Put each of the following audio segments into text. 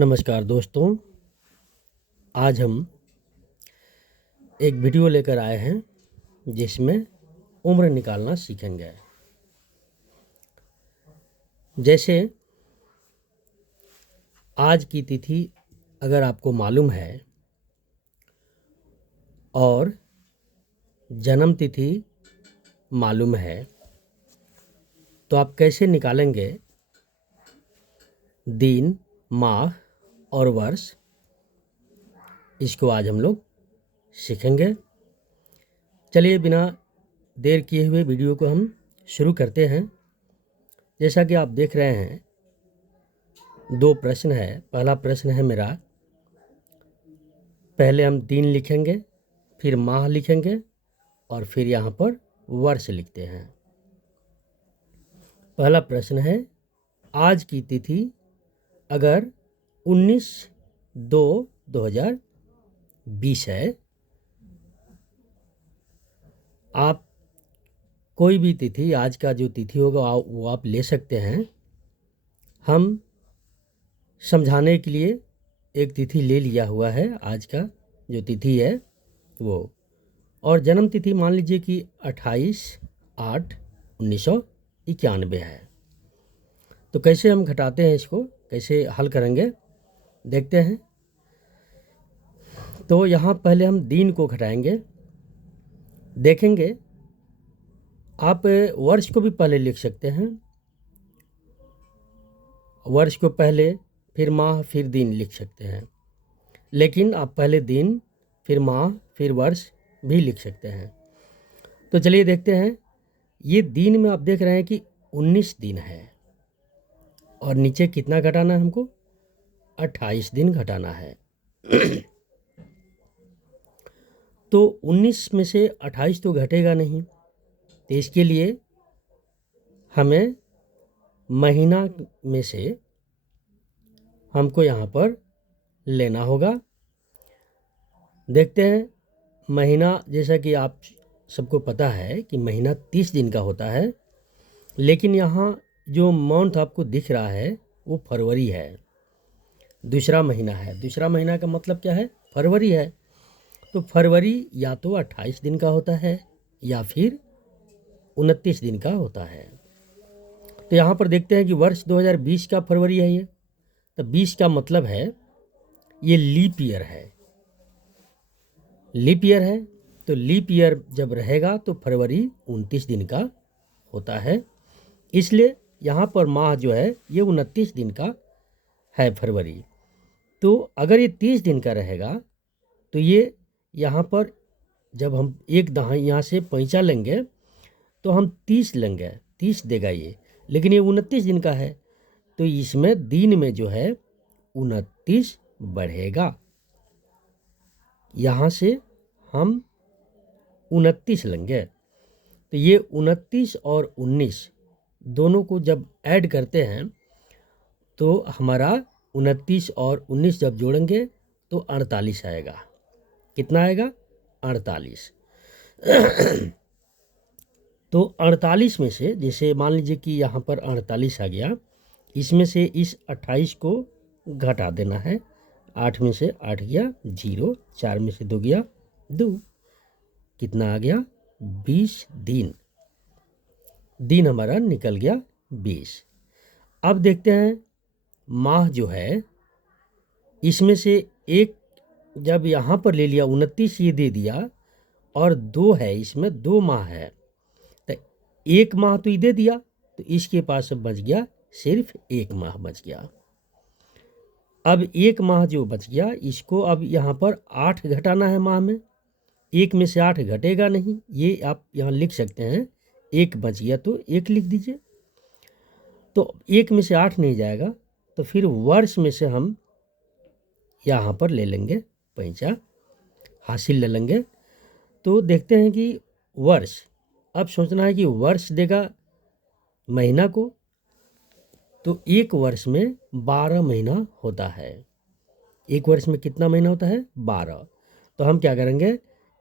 नमस्कार दोस्तों, आज हम एक वीडियो लेकर आए हैं जिसमें उम्र निकालना सीखेंगे। जैसे आज की तिथि अगर आपको मालूम है और जन्म तिथि मालूम है तो आप कैसे निकालेंगे दिन, माह और वर्ष, इसको आज हम लोग सीखेंगे। चलिए बिना देर किए हुए वीडियो को हम शुरू करते हैं। जैसा कि आप देख रहे हैं, दो प्रश्न है। पहला प्रश्न है मेरा, पहले हम दिन लिखेंगे, फिर माह लिखेंगे और फिर यहाँ पर वर्ष लिखते हैं। पहला प्रश्न है, आज की तिथि अगर 19/2/2020 है, आप कोई भी तिथि, आज का जो तिथि होगा वो आप ले सकते हैं। हम समझाने के लिए एक तिथि ले लिया हुआ है, आज का जो तिथि है वो, और जन्म तिथि मान लीजिए कि 28/8/1991 है। तो कैसे हम घटाते हैं, इसको कैसे हल करेंगे देखते हैं। तो यहाँ पहले हम दिन को घटाएंगे, देखेंगे। आप वर्ष को भी पहले लिख सकते हैं, वर्ष को पहले, फिर माह, फिर दिन लिख सकते हैं। लेकिन आप पहले दिन, फिर माह, फिर वर्ष भी लिख सकते हैं। तो चलिए देखते हैं। ये दिन में आप देख रहे हैं कि 19 दिन है और नीचे कितना घटाना है हमको, 28 दिन घटाना है। तो 19 में से 28 तो घटेगा नहीं, तो इसके लिए हमें महीना में से हमको यहाँ पर लेना होगा। देखते हैं महीना, जैसा कि आप सबको पता है कि महीना 30 दिन का होता है, लेकिन यहाँ जो मंथ आपको दिख रहा है वो फरवरी है, दूसरा महीना है। दूसरा महीना का मतलब क्या है, फरवरी है। तो फरवरी या तो 28 दिन का होता है या फिर 29 दिन का होता है। तो यहाँ पर देखते हैं कि वर्ष 2020 का फरवरी है ये, तो 20 का मतलब है ये लीप ईयर है। लीप ईयर है तो लीप ईयर जब रहेगा तो फरवरी 29 दिन का होता है। इसलिए यहाँ पर माह जो है ये 29 दिन का है, फरवरी। तो अगर ये 30 दिन का रहेगा तो ये यहाँ पर जब हम एक दहाई यहाँ से पैंचा लेंगे तो हम 30 लेंगे, 30 देगा ये, लेकिन ये 29 दिन का है तो इसमें दिन में जो है 29 बढ़ेगा। यहाँ से हम 29 लेंगे, तो ये 29 और 19 दोनों को जब ऐड करते हैं तो हमारा 29 और 19 जब जोड़ेंगे तो 48 आएगा। कितना आएगा, 48। तो 48 में से, जैसे मान लीजिए कि यहाँ पर 48 आ गया, इसमें से इस 28 को घटा देना है। 8 में से 8 गया 0, 4 में से 2 गया 2, कितना आ गया, 20 दिन। दिन हमारा निकल गया 20। अब देखते हैं माह जो है, इसमें से एक जब यहाँ पर ले लिया 29 ये दे दिया, और 2 है, इसमें 2 माह है, तो एक माह तो ये दे दिया, तो इसके पास अब बच गया सिर्फ एक माह बच गया। अब एक माह जो बच गया, इसको अब यहाँ पर 8 घटाना है माह में। एक में से 8 घटेगा नहीं, ये आप यहाँ लिख सकते हैं। एक बच गया तो एक लिख दीजिए। तो एक में से 8 नहीं जाएगा, तो फिर वर्ष में से हम यहाँ पर ले लेंगे, पैंचा हासिल ले लेंगे। तो देखते हैं कि वर्ष, अब सोचना है कि वर्ष देगा महीना को, तो एक वर्ष में 12 महीना होता है। एक वर्ष में कितना महीना होता है, 12। तो हम क्या करेंगे,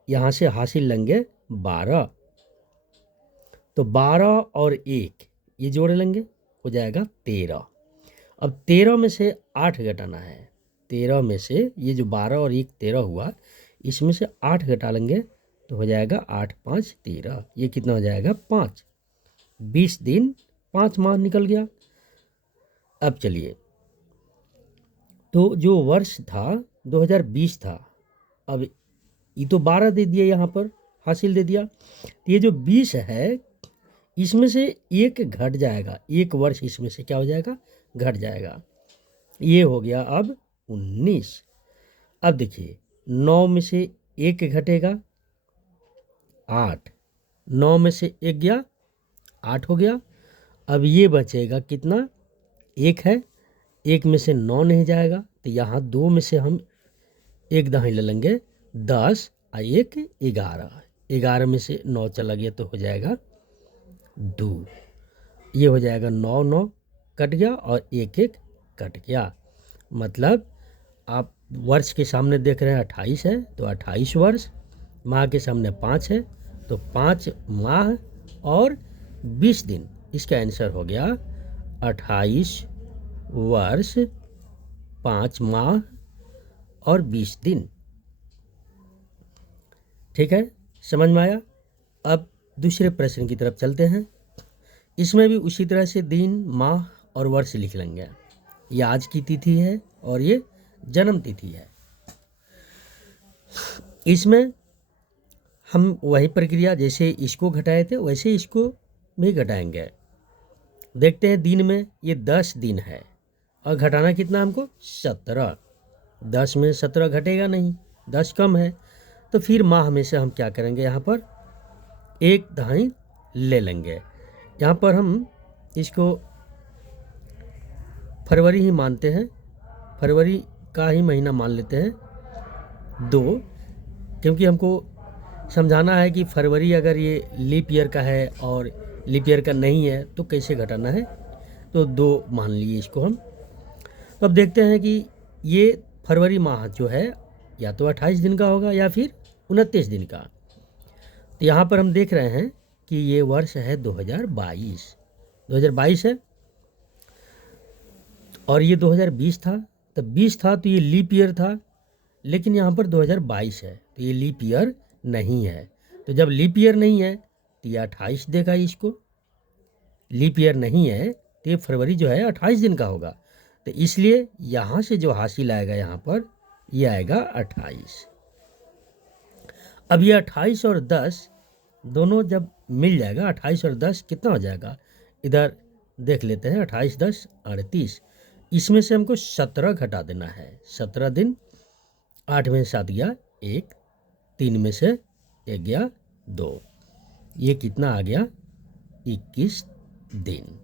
यहाँ से हासिल लेंगे 12, तो 12 और 1 ये जोड़ लेंगे, हो जाएगा 13। अब 13 में से 8 घटाना है, 13 में से ये जो 12 और 1 13 हुआ, इसमें से 8 घटा लेंगे तो हो जाएगा 8 5 13। ये कितना हो जाएगा 5। 20 दिन 5 माह निकल गया। अब चलिए, तो जो वर्ष था 2020 था, अब ये तो 12 दे दिया, यहाँ पर हासिल दे दिया। तो ये जो 20 है इसमें से एक घट जाएगा, एक वर्ष इसमें से क्या हो जाएगा, घट जाएगा। ये हो गया अब 19। अब देखिए 9 में से एक घटेगा 8, 9 में से एक गया 8 हो गया। अब ये बचेगा कितना, एक है, एक में से 9 नहीं जाएगा तो यहाँ 2 में से हम एक दाएं ले लेंगे 10 और एक 11, 11 में से 9 चला गया तो हो जाएगा 2। ये हो जाएगा 9 9 कट गया और 1 1 कट गया। मतलब आप वर्ष के सामने देख रहे हैं 28 है तो 28 वर्ष, माह के सामने 5 है तो 5 माह और 20 दिन। इसका आंसर हो गया 28 वर्ष 5 माह और 20 दिन। ठीक है, समझ में आया। अब दूसरे प्रश्न की तरफ चलते हैं। इसमें भी उसी तरह से दिन माह और वर्ष लिख लेंगे। ये आज की तिथि है और ये जन्म तिथि है। इसमें हम वही प्रक्रिया जैसे इसको घटाए थे वैसे इसको भी घटाएंगे। देखते हैं, दिन में ये 10 दिन है और घटाना कितना हमको 17। 10 में 17 घटेगा नहीं, 10 कम है। तो फिर माह में से हम क्या करेंगे, यहाँ पर एक दाई ले लेंगे। यहाँ पर हम इसको फरवरी ही मानते हैं, फरवरी का ही महीना मान लेते हैं 2, क्योंकि हमको समझाना है कि फरवरी अगर ये लीप ईयर का है और लीप ईयर का नहीं है तो कैसे घटाना है। तो 2 मान लिए इसको हम। तो अब देखते हैं कि ये फरवरी माह जो है या तो 28 दिन का होगा या फिर 29 दिन का। तो यहाँ पर हम देख रहे हैं कि ये वर्ष है 2022 है और ये 2020 था। तो 20 था तो ये लीप ईयर था, लेकिन यहाँ पर 2022 है तो ये लीप ईयर नहीं है। तो जब लीप ईयर नहीं है तो ये 28 देगा इसको, लीप ईयर नहीं है तो ये फरवरी जो है 28 दिन का होगा। तो इसलिए यहाँ से जो हासिल आएगा यहाँ पर ये आएगा 28। अब ये 28 और 10 दोनों जब मिल जाएगा, 28 और 10 कितना हो जाएगा, इधर देख लेते हैं। 28 10 38, इसमें से हमको 17 घटा देना है। 17 दिन, 8 में से 7 गया 1, 3 में से 1 गया 2, ये कितना आ गया 21 दिन।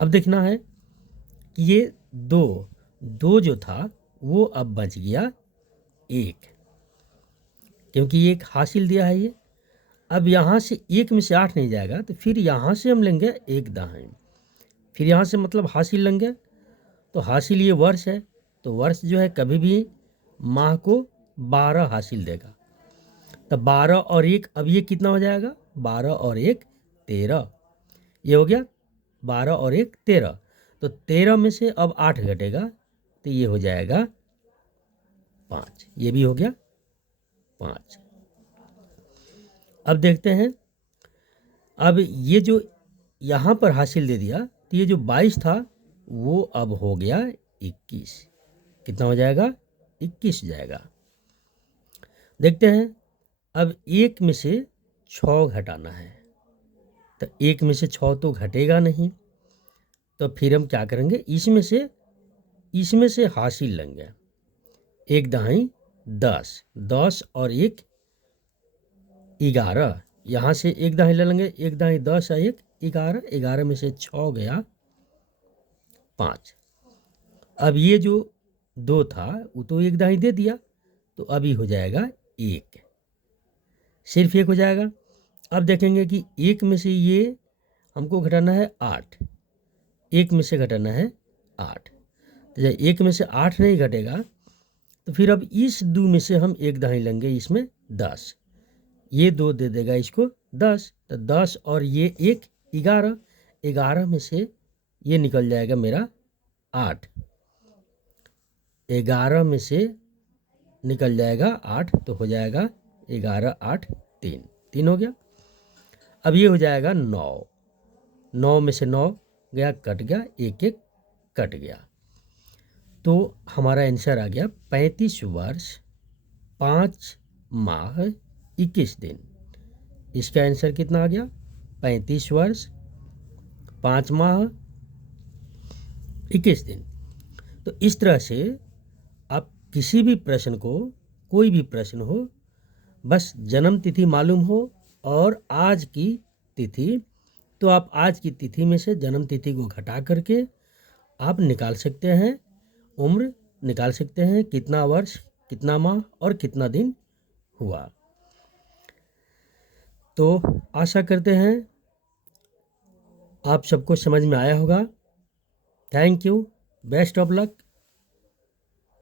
अब देखना है कि ये 2 जो था वो अब बच गया 1, क्योंकि ये एक हासिल दिया है ये। अब यहाँ से 1 में से 8 नहीं जाएगा तो फिर यहाँ से हम लेंगे 1 दाएं, फिर यहाँ से मतलब हासिल लेंगे। तो हासिल ये वर्ष है तो वर्ष जो है कभी भी माह को 12 हासिल देगा। तो 12 और 1, अब ये कितना हो जाएगा, 12 और 1 13, ये हो गया 12 और 1 13। तो 13 में से अब 8 घटेगा तो ये हो जाएगा 5, ये भी हो गया 5। अब देखते हैं, अब ये जो यहाँ पर हासिल दे दिया तो ये जो 22 था वो अब हो गया 21, कितना हो जाएगा 21 जाएगा। देखते हैं, अब 1 में से 6 घटाना है। तो 1 में से 6 तो घटेगा नहीं, तो फिर हम क्या करेंगे, इसमें से हासिल लेंगे। 1 दाई 10, 10 और 1 11, यहाँ से 1 दाई ले लेंगे। 1 दाई 10 और 1 11, 11 में से 6 गया 5। अब ये जो 2 था वो तो 1 दाई दे दिया तो अभी हो जाएगा 1, सिर्फ 1 हो जाएगा। अब देखेंगे कि 1 में से ये हमको घटाना है 8, 1 में से घटाना है 8। तो जब 1 में से 8 नहीं घटेगा तो फिर अब इस 2 में से हम 1 दाई लेंगे, इसमें 10, ये 2 दे देगा इसको 10। तो 10 और ये 1 11, 11 में से ये निकल जाएगा मेरा 8, 11 में से निकल जाएगा 8, तो हो जाएगा 11, 8, 3, 3 हो गया। अब ये हो जाएगा 9, 9 में से 9 गया, कट गया, 1 1 कट गया, तो हमारा आंसर आ गया 35 वर्ष 5 माह 21 दिन। इसका आंसर कितना आ गया? 35 वर्ष 5 माह 21 दिन। तो इस तरह से आप किसी भी प्रश्न को, कोई भी प्रश्न हो, बस जन्म तिथि मालूम हो और आज की तिथि, तो आप आज की तिथि में से जन्म तिथि को घटा करके आप निकाल सकते हैं, उम्र निकाल सकते हैं, कितना वर्ष, कितना माह और कितना दिन हुआ। तो आशा करते हैं आप सबको समझ में आया होगा। Thank you, best of luck.